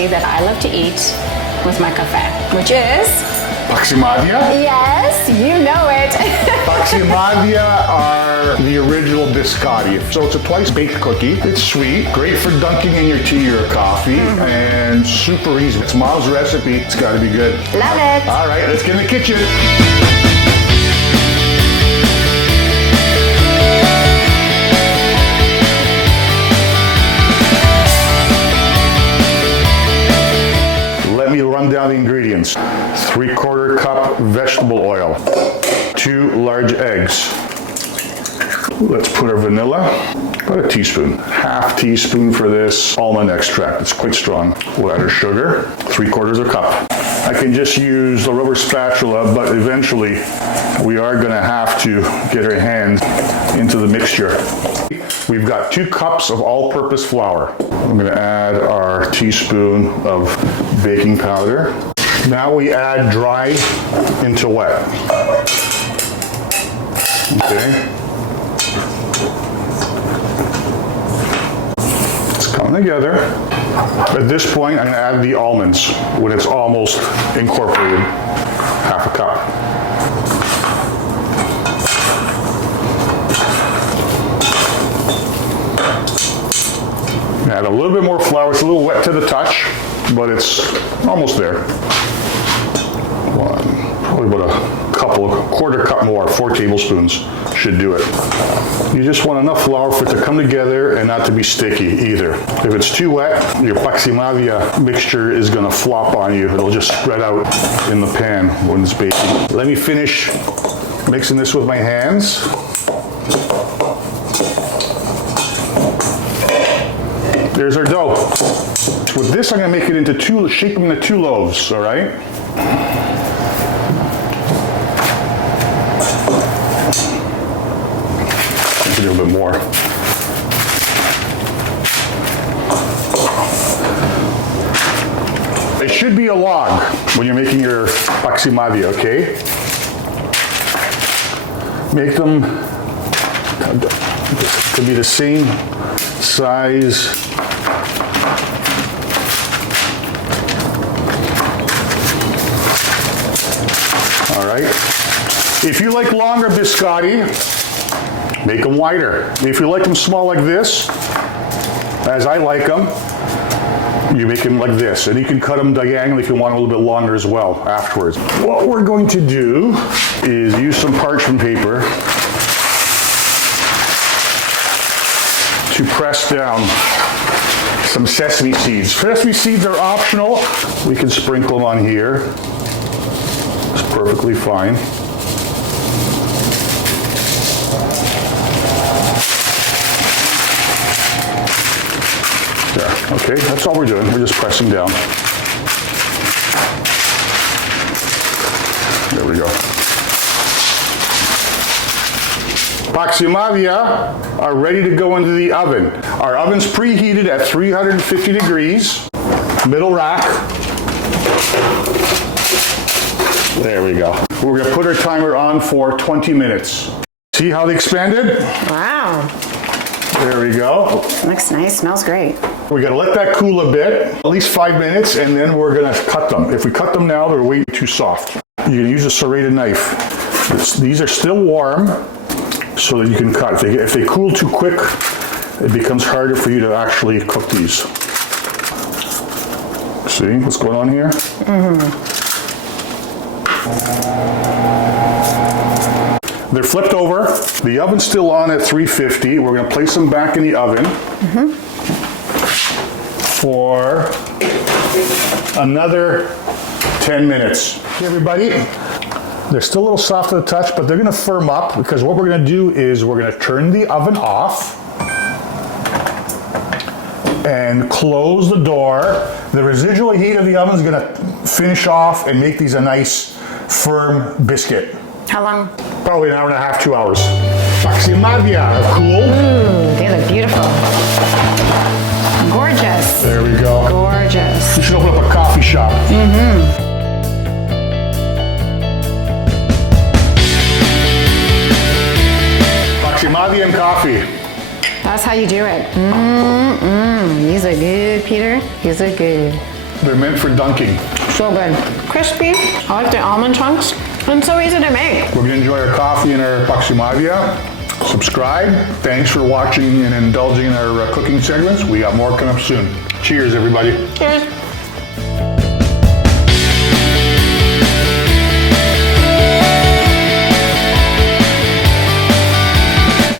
coffee that I love to eat with my cafe, which is... Pαξιμάδια? Yes, you know it. Pαξιμάδια are the original biscotti. So it's a twice-baked cookie. It's sweet, great for dunking in your tea or coffee, and super easy. It's Mom's recipe. It's got to be good. Love it. All right, let's get in the kitchen. Let me run down the ingredients. 3/4 cup vegetable oil, 2 large eggs. Let's put our vanilla, about a teaspoon. Half teaspoon for this almond extract, it's quite strong. We'll add our sugar, 3/4 cup. I can just use the rubber spatula, but eventually we are gonna have to get our hand into the mixture. We've got 2 cups of all-purpose flour. I'm gonna add our teaspoon of baking powder. Now we add dry into wet. Okay. It's coming together. At this point, I'm gonna add the almonds when it's almost incorporated, 1/2 cup. Add a little bit more flour. It's a little wet to the touch, but it's almost there. Probably about a quarter cup more, 4 tablespoons should do it. You just want enough flour for it to come together and not to be sticky either. If it's too wet, your Pαξιμάδια mixture is gonna flop on you. It'll just spread out in the pan when it's baking. Let me finish mixing this with my hands. There's our dough. With this, I'm gonna make it into shape them into 2 loaves, all right? A little bit more. It should be a log when you're making your Pαξιμάδια, okay? Make them to be the same size. All right. If you like longer biscotti, make them wider. If you like them small like this, as I like them, you make them like this. And you can cut them diagonally if you want a little bit longer as well afterwards. What we're going to do is use some parchment paper to press down some sesame seeds. Sesame seeds are optional. We can sprinkle them on here. It's perfectly fine. There, okay, that's all we're doing. We're just pressing down. There we go. Pαξιμάδια are ready to go into the oven. Our oven's preheated at 350 degrees, middle rack. There we go. We're gonna put our timer on for 20 minutes. See how they expanded? Wow. There we go. Looks nice, smells great. We gotta let that cool a bit, at least 5 minutes, and then we're gonna cut them. If we cut them now, they're way too soft. You can use a serrated knife. These are still warm, so that you can cut. If they cool too quick, it becomes harder for you to actually cook these. See what's going on here? They're flipped over. The oven's still on at 350. We're gonna place them back in the oven for another 10 minutes. Okay, everybody, they're still a little soft to the touch, but they're gonna firm up because what we're gonna do is we're gonna turn the oven off and close the door. The residual heat of the oven is gonna finish off and make these a nice, firm biscuit. How long? Probably an hour and a half, 2 hours. Pαξιμάδια are cool. They look beautiful. Gorgeous. There we go. Gorgeous. You should open up a coffee shop. Pαξιμάδια and coffee. That's how you do it. These are good, Peter. These are good. They're meant for dunking. So good. Crispy. I like the almond chunks. And so easy to make. We're gonna enjoy our coffee and our Pαξιμάδια. Subscribe. Thanks for watching and indulging in our cooking segments. We got more coming up soon. Cheers, everybody. Cheers.